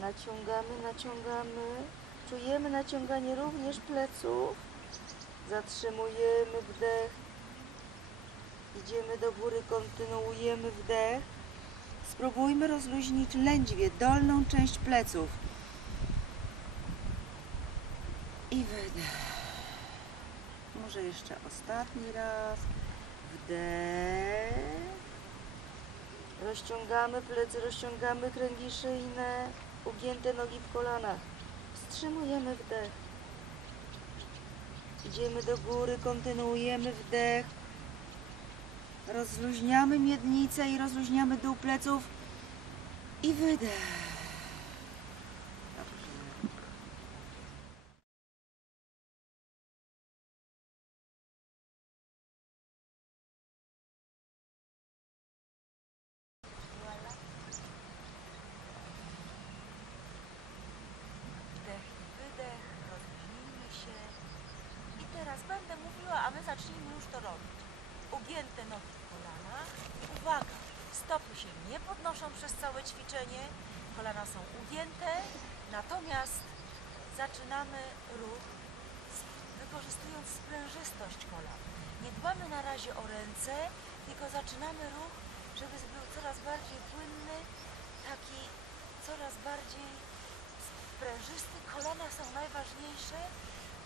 Naciągamy, naciągamy. Czujemy naciąganie również pleców. Zatrzymujemy wdech. Idziemy do góry, kontynuujemy wdech. Spróbujmy rozluźnić lędźwie, dolną część pleców. I wydech. Może jeszcze ostatni raz. Wdech. Rozciągamy plecy, rozciągamy kręgi szyjne, ugięte nogi w kolanach. Wstrzymujemy wdech. Idziemy do góry, kontynuujemy wdech. Rozluźniamy miednicę i rozluźniamy dół pleców. I wydech. Dobrze. Wdech i wydech, rozluźnijmy się. I teraz będę mówiła, a my zacznijmy już to robić. Ugięte nogi w kolanach. Uwaga, stopy się nie podnoszą przez całe ćwiczenie. Kolana są ugięte, natomiast zaczynamy ruch wykorzystując sprężystość kolan. Nie dbamy na razie o ręce, tylko zaczynamy ruch, żeby był coraz bardziej płynny, taki coraz bardziej sprężysty, kolana są najważniejsze.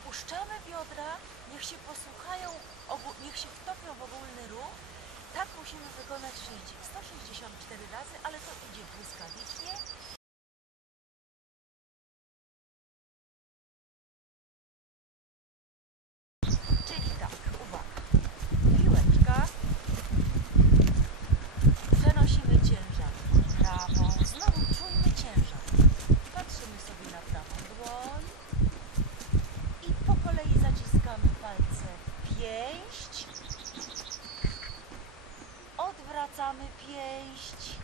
Puszczamy biodra, niech się posłuchają, niech się wtopią w ogólny ruch. Tak musimy wykonać 60 164 razy, ale to idzie błyskawicznie. Czyli tak, uwaga. Piłeczka. Przenosimy ciężar w prawą. Znowu czujmy ciężar. Patrzymy sobie na prawą dłoń i po kolei zaciskamy palce w pięść. Odwracamy pięść.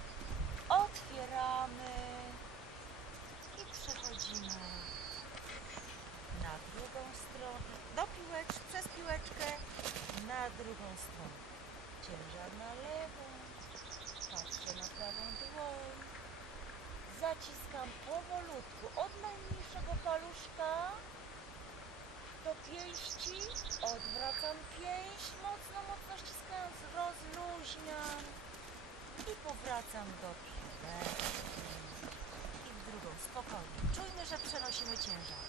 Otwieramy i przechodzimy na drugą stronę, do piłeczki, przez piłeczkę na drugą stronę. Ciężar na lewą, patrzę na prawą dłoń, zaciskam powolutku od najmniejszego paluszka do pięści, odwracam pięść, mocno, mocno ściskając, rozluźniam i powracam do piłeczki i w drugą, spokojnie. Czujmy, że przenosimy ciężar.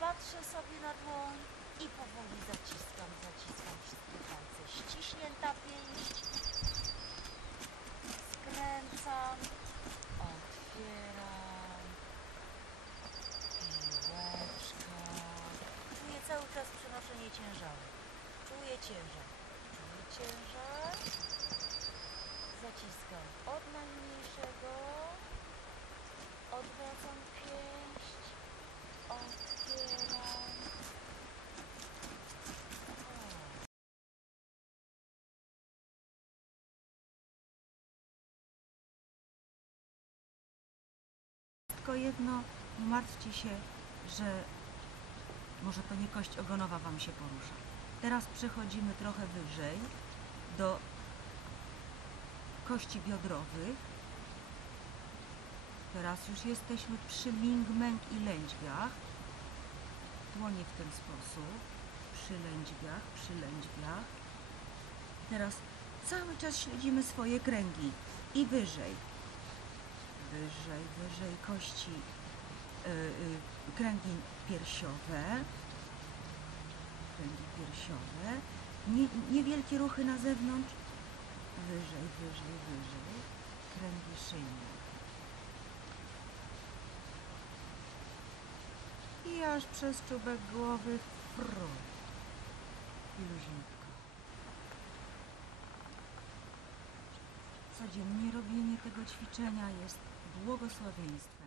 Patrzę sobie na dłoń i powoli zaciskam, zaciskam wszystkie palce. Ściśnięta pięść. Skręcam. Otwieram. Piłeczka. Czuję cały czas przenoszenie ciężaru. Czuję ciężar. Czuję ciężar. Zaciskam od najmniejszego. Odwracam pięść. Otwieram. O. Tylko jedno, nie martwcie się, że może to nie kość ogonowa Wam się porusza. Teraz przechodzimy trochę wyżej do kości biodrowych. Teraz już jesteśmy przy ming-meng i lędźwiach. Dłonie w ten sposób. Przy lędźwiach, przy lędźwiach. Teraz cały czas śledzimy swoje kręgi i wyżej wyżej, wyżej kości, y, y, kręgi piersiowe, kręgi piersiowe, nie, niewielkie ruchy na zewnątrz, wyżej, wyżej, wyżej, kręgi szyjne. I aż przez czubek głowy. I luźniutko. Codziennie robienie tego ćwiczenia jest Błogosławieństwo.